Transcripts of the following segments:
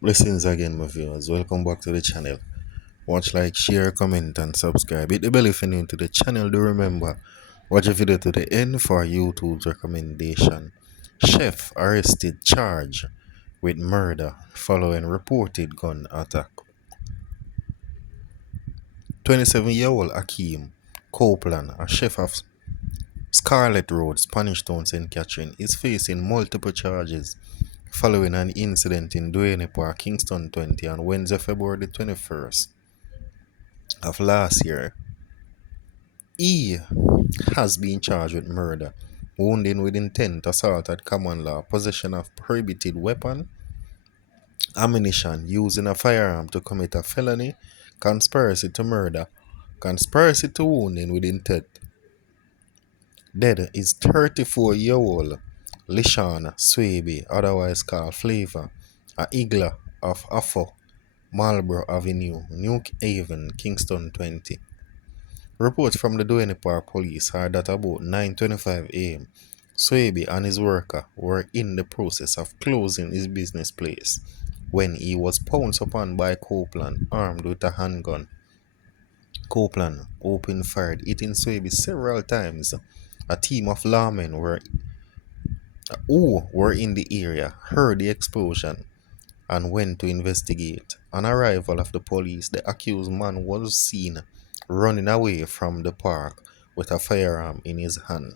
Blessings again, my viewers. Welcome back to the channel. Watch, like, share, comment, and subscribe. Hit the bell if you're new to the channel. Do remember, watch the video to the end for YouTube's recommendation. Chef arrested charged with murder following reported gun attack. 27-year-old Akeem Copeland, a chef of Scarlet Road, Spanish Town, St. Catherine, is facing multiple charges following an incident in Duane Park, Kingston 20 on Wednesday, February the 21st of last year. He has been charged with murder, wounding with intent, assault at common law, possession of prohibited weapon, ammunition, using a firearm to commit a felony, conspiracy to murder, conspiracy to wounding with intent. Dead is 34-year-old Lishan Swaby, otherwise called Flavor, a Igla of Affo, Marlborough Avenue, New Haven, Kingston 20. Reports from the Duane Park police are that about 9:25 a.m., Swaby and his worker were in the process of closing his business place when he was pounced upon by Copeland, armed with a handgun. Copeland opened fire, hitting Swaby several times. A team of lawmen who were in the area heard the explosion and went to investigate. On arrival of the police, the accused man was seen running away from the park with a firearm in his hand.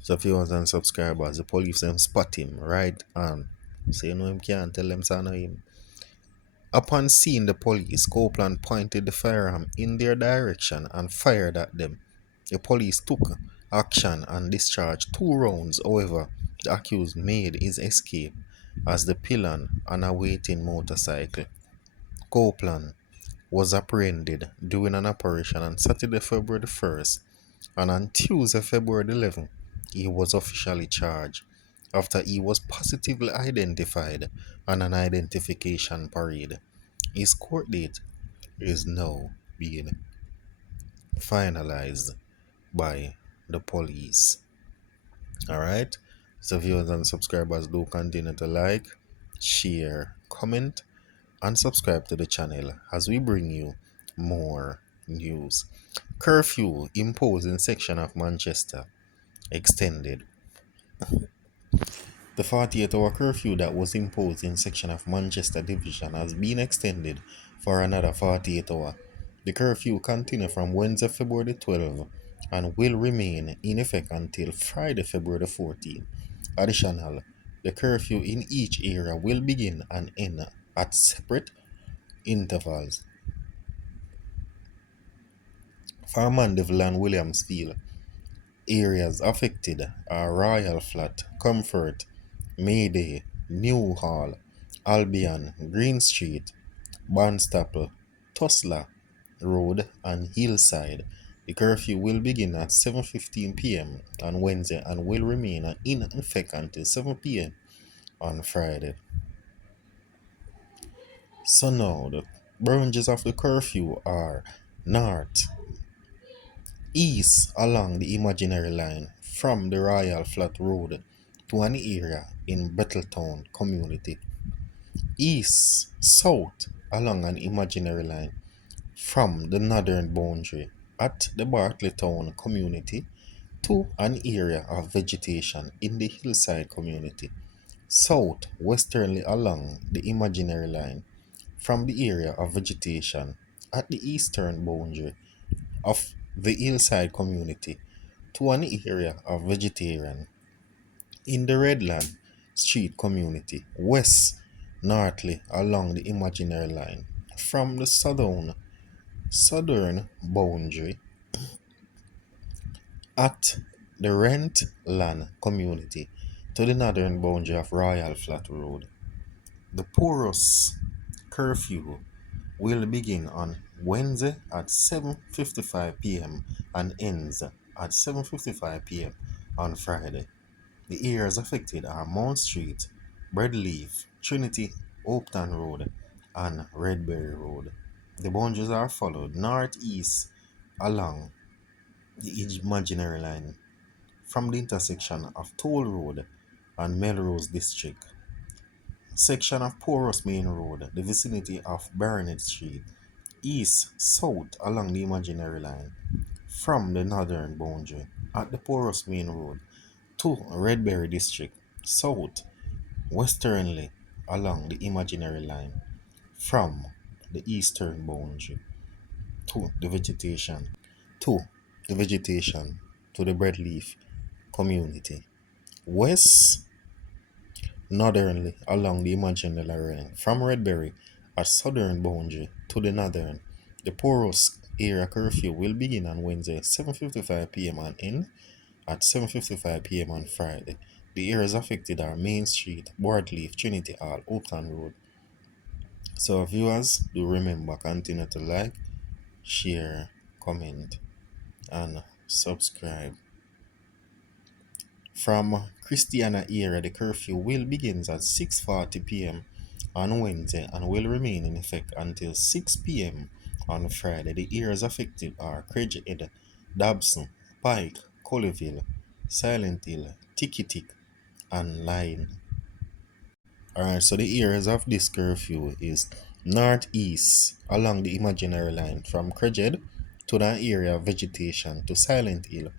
So viewers and subscribers, the police them spot him right on. So you know him can't tell them son of him. Upon seeing the police, Copeland pointed the firearm in their direction and fired at them. The police took action and discharged 2 rounds. However, the accused made his escape as the pillion on a waiting motorcycle. Copeland was apprehended during an operation on Saturday, February 1st, and on Tuesday, February 11th, he was officially charged after he was positively identified on an identification parade. His court date is now being finalized by the police. Alright, so viewers and subscribers, do continue to like, share, comment, and subscribe to the channel as we bring you more news. Curfew imposed in section of Manchester extended. The 48-hour curfew that was imposed in section of Manchester Division has been extended for another 48 hours. The curfew continues from Wednesday, February 12th and will remain in effect until Friday, February 14th. Additional, the curfew in each area will begin and end at separate intervals. For Mandeville and Williamsfield, areas affected are Royal Flat, Comfort, Mayday, Newhall, Albion, Green Street, Barnstaple, Tulsa Road, and Hillside. The curfew will begin at 7:15 p.m. on Wednesday and will remain in effect until 7 p.m. on Friday. So now the branches of the curfew are north, east along the imaginary line from the Royal Flat Road to an area in Bettletown community. East, south along an imaginary line from the northern boundary at the Bartleytown community to an area of vegetation in the hillside community. South westerly along the imaginary line from the area of vegetation at the eastern boundary of the hillside community to an area of vegetation in the Redland Street community, west northly along the imaginary line from the southern boundary at the Rent Land community to the northern boundary of Royal Flat Road. The porous curfew will begin on Wednesday at 7:55 p.m. and ends at 7:55 p.m. on Friday. The areas affected are Mount Street, Breadleaf, Trinity, Oakton Road, and Redberry Road. The boundaries are followed northeast along the imaginary line from the intersection of Toll Road and Melrose District. section of Porous Main Road, the vicinity of Bl00dshed Street, east south along the imaginary line from the northern boundary at the Porous Main Road to Redberry District, south westernly along the imaginary line from the eastern boundary to the vegetation to the vegetation to the breadleaf community, west northerly along the imaginary line from Redberry at southern boundary to the northern. The porous area curfew will begin on Wednesday 7:55 p.m. and end at 7:55 p.m. on Friday. The areas affected are Main Street, Broadleaf, Trinity Hall, Oakland Road. So viewers, do remember continue to like, share, comment, and subscribe. From Christiana area, the curfew will begin at 6:40 p.m. on Wednesday and will remain in effect until 6 p.m. on Friday. The areas affected are Craighead, Dobson, Pike, Colleyville, Silent Hill, Tick, and Line. Alright, so the areas of this curfew is northeast along the imaginary line from Craighead to the area of vegetation to Silent Hill,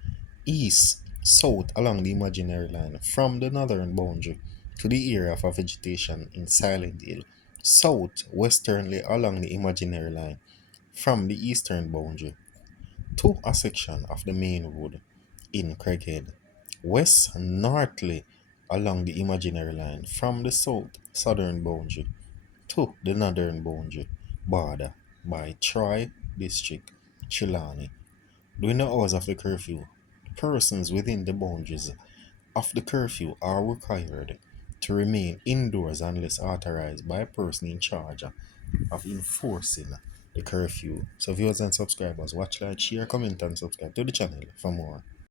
east south along the imaginary line from the northern boundary to the area of vegetation in Silent Hill, south westernly along the imaginary line from the eastern boundary to a section of the main road in Craighead, west northly along the imaginary line from the south southern boundary to the northern boundary border by Troy District, Trelawney. During the hours of the curfew, persons within the boundaries of the curfew are required to remain indoors unless authorized by a person in charge of enforcing the curfew. So viewers and subscribers, watch, like, share, comment, and subscribe to the channel for more.